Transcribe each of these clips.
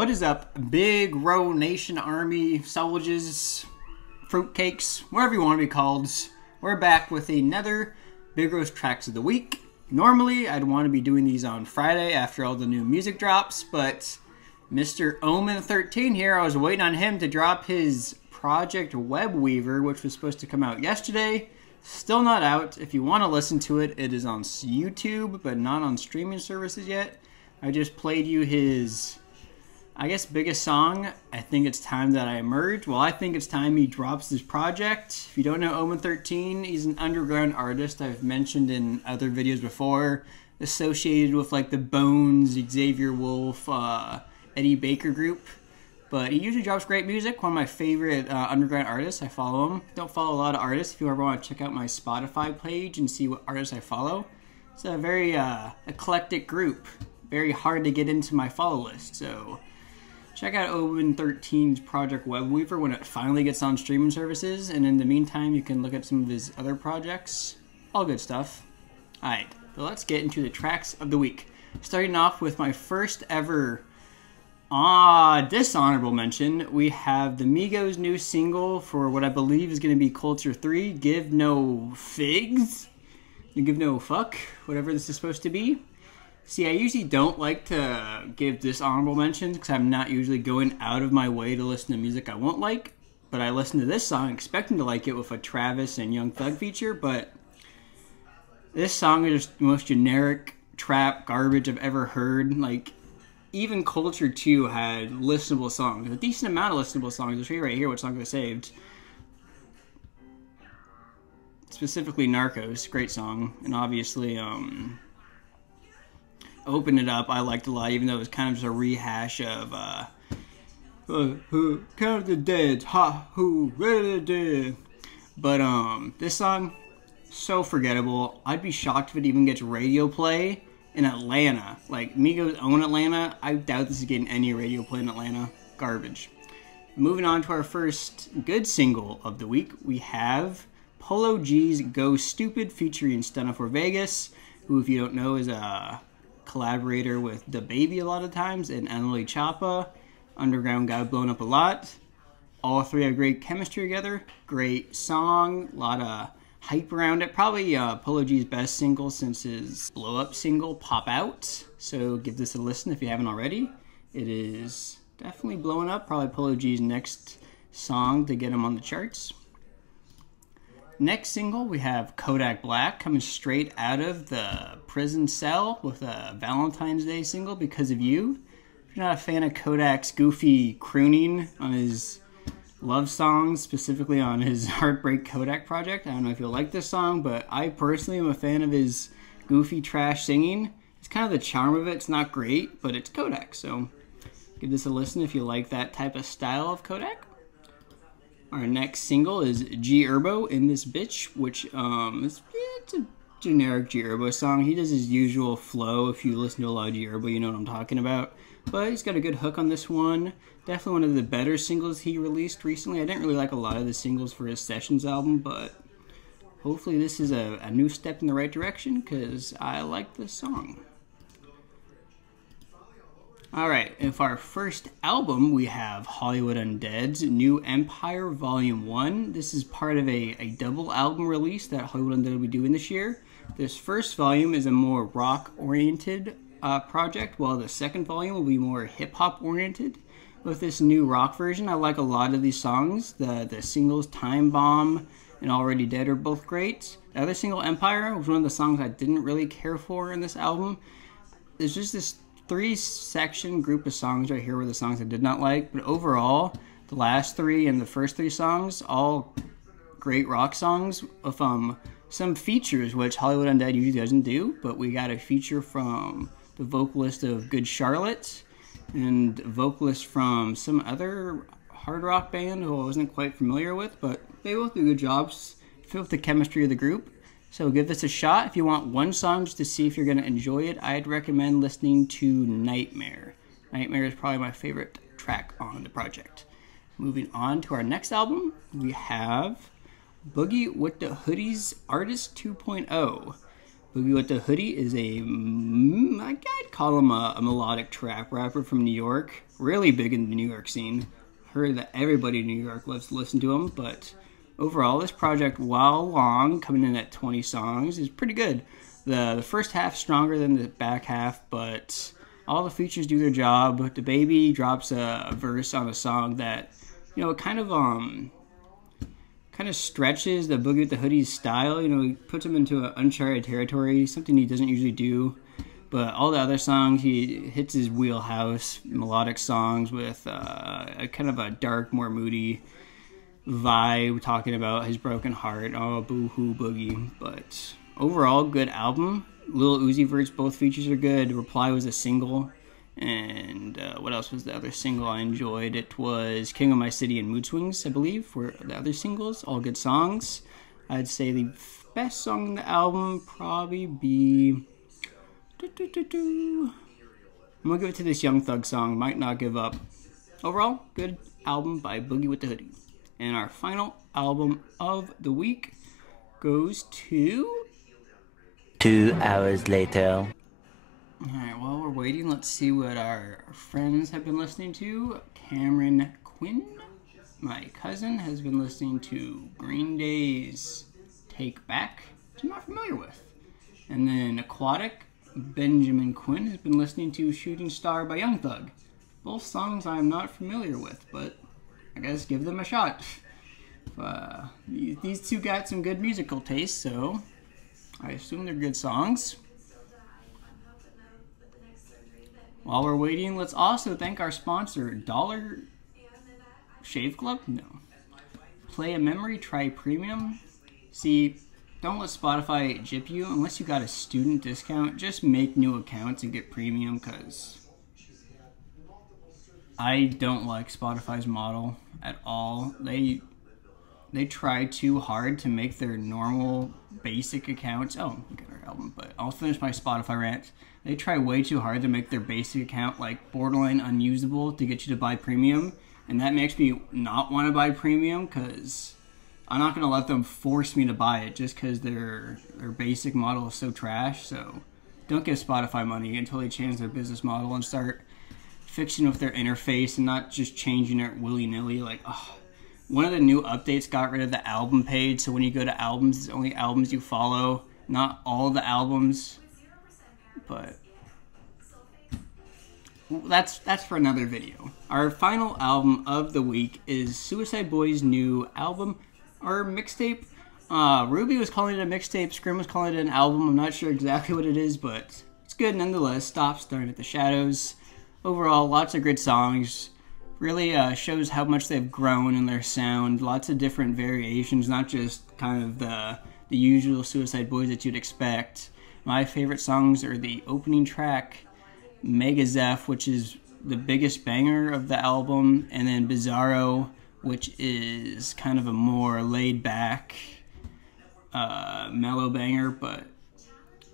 What is up, Bigro Nation Army, Soldiers, Fruitcakes, whatever you want to be called? We're back with another Bigro's Tracks of the Week. Normally, I'd want to be doing these on Friday after all the new music drops, but Mr. Omen13 here, I was waiting on him to drop his Project Web Weaver, which was supposed to come out yesterday. Still not out. If you want to listen to it, it is on YouTube, but not on streaming services yet. I just played you his, I guess, biggest song. I think it's time that I emerge. Well, I think it's time he drops this project. If you don't know Omen13, he's an underground artist I've mentioned in other videos before, associated with like the Bones, Xavier Wolf, Eddie Baker group. But he usually drops great music. One of my favorite underground artists. I follow him. Don't follow a lot of artists. If you ever want to check out my Spotify page and see what artists I follow, it's a very eclectic group. Very hard to get into my follow list. So check out Omen13's Project Web Weaver when it finally gets on streaming services. And in the meantime, you can look at some of his other projects. All good stuff. Alright, so let's get into the tracks of the week. Starting off with my first ever dishonorable mention, we have the Migos' new single for what I believe is going to be Culture 3, Give No Figs? You give no fuck? Whatever this is supposed to be. See, I usually don't like to give dishonorable mentions because I'm not usually going out of my way to listen to music I won't like. But I listened to this song expecting to like it with a Travis and Young Thug feature, but this song is just the most generic trap garbage I've ever heard. Like, even Culture 2 had listenable songs. A decent amount of listenable songs. I'll show you right here what songs I saved. Specifically Narcos, great song. And obviously, Open It Up I liked a lot, even though it was kind of just a rehash of, Count of the Dead, ha, who, ready to. But, this song, so forgettable. I'd be shocked if it even gets radio play in Atlanta. Like, Migos own Atlanta. I doubt this is getting any radio play in Atlanta. Garbage. Moving on to our first good single of the week, we have Polo G's Go Stupid featuring Stunna for Vegas, who, if you don't know, is a collaborator with DaBaby a lot of times, and Emily Chapa. Underground got blown up a lot. All three have great chemistry together. Great song. A lot of hype around it. Probably Polo G's best single since his blow-up single, Pop Out. So give this a listen if you haven't already. It is definitely blowing up. Probably Polo G's next song to get him on the charts. Next single, we have Kodak Black coming straight out of the prison cell with a Valentine's Day single, Because of You. If you're not a fan of Kodak's goofy crooning on his love songs, specifically on his Heartbreak Kodak project, I don't know if you'll like this song, but I personally am a fan of his goofy trash singing. It's kind of the charm of it. It's not great, but it's Kodak, so give this a listen if you like that type of style of Kodak. Our next single is Jerbo, In This Bitch, which it's a generic Jerbo song. He does his usual flow. If you listen to a lot of Jerbo, you know what I'm talking about. But he's got a good hook on this one. Definitely one of the better singles he released recently. I didn't really like a lot of the singles for his Sessions album, but hopefully this is a new step in the right direction because I like this song. Alright, and for our first album, we have Hollywood Undead's New Empire Volume 1. This is part of a double album release that Hollywood Undead will be doing this year. This first volume is a more rock-oriented project, while the second volume will be more hip-hop oriented. With this new rock version, I like a lot of these songs. The singles Time Bomb and Already Dead are both great. The other single, Empire, was one of the songs I didn't really care for in this album. There's just this three-section group of songs right here were the songs I did not like, but overall, the last three and the first three songs, all great rock songs with some features, which Hollywood Undead usually doesn't do, but we got a feature from the vocalist of Good Charlotte and a vocalist from some other hard rock band who I wasn't quite familiar with, but they both do good jobs. Fit with the chemistry of the group. So give this a shot. If you want one song just to see if you're going to enjoy it, I'd recommend listening to Nightmare. Nightmare is probably my favorite track on the project. Moving on to our next album, we have Boogie with the Hoodies Artist 2.0. Boogie with the Hoodie is I'd call him a melodic trap rapper from New York. Really big in the New York scene. Heard that everybody in New York loves to listen to him, but overall, this project, while long, coming in at 20 songs, is pretty good. The first half stronger than the back half, but all the features do their job. The Baby drops a verse on a song that, you know, kind of stretches the Boogie with the Hoodie's style. You know, he puts him into an uncharted territory, something he doesn't usually do. But all the other songs, he hits his wheelhouse, melodic songs with a kind of a dark, more moody vibe, talking about his broken heart. Oh, boo-hoo boogie. But overall, good album. Lil Uzi Vert's both features are good. Reply was a single. And what else was the other single I enjoyed? It was King of My City and Mood Swings, I believe, were the other singles. All good songs. I'd say the best song in the album probably be... I'm gonna give it to this Young Thug song, Might Not Give Up. Overall, good album by Boogie with the Hoodie. And our final album of the week goes to... 2 hours later. Alright, while we're waiting, let's see what our friends have been listening to. Cameron Quinn, my cousin, has been listening to Green Day's Take Back, which I'm not familiar with. And then Aquatic, Benjamin Quinn, has been listening to Shooting Star by Young Thug. Both songs I'm not familiar with, but I guess give them a shot. These two got some good musical taste, so I assume they're good songs. While we're waiting, let's also thank our sponsor, Dollar Shave Club? No. Play a Memory, try Premium. See, don't let Spotify gyp you unless you got a student discount. Just make new accounts and get premium, because I don't like Spotify's model at all. They try too hard to make their normal basic accounts. Oh, look at our album, but I'll finish my Spotify rant. They try way too hard to make their basic account like borderline unusable to get you to buy premium, and that makes me not want to buy premium, because I'm not going to let them force me to buy it just because their basic model is so trash. So don't give Spotify money until they change their business model and start fixing with their interface and not just changing it willy-nilly. Like, one of the new updates got rid of the album page, so when you go to albums, it's only albums you follow, not all the albums. But that's for another video. Our final album of the week is Suicide Boy's new album, or mixtape. Ruby was calling it a mixtape, Scrim was calling it an album. I'm not sure exactly what it is, but it's good nonetheless. Stop Staring at the Shadows. Overall, lots of great songs. Really shows how much they've grown in their sound. Lots of different variations, not just kind of the usual Suicide Boys that you'd expect. My favorite songs are the opening track, Mega Zeph, which is the biggest banger of the album, and then Bizarro, which is kind of a more laid-back, mellow banger, but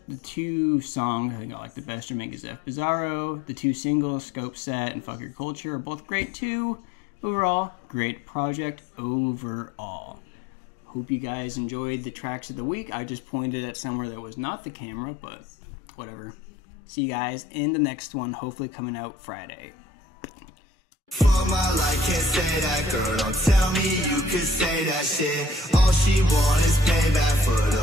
the two songs I think I like the best are Mega Zeph, Bizarro. The two singles, Scope Set and Fuck Your Culture, are both great too. Overall, great project overall. Hope you guys enjoyed the tracks of the week. I just pointed at somewhere that was not the camera, but whatever. See you guys in the next one, hopefully coming out Friday. For my life, can't say that, girl. Don't tell me you could say that shit. All she want is payback for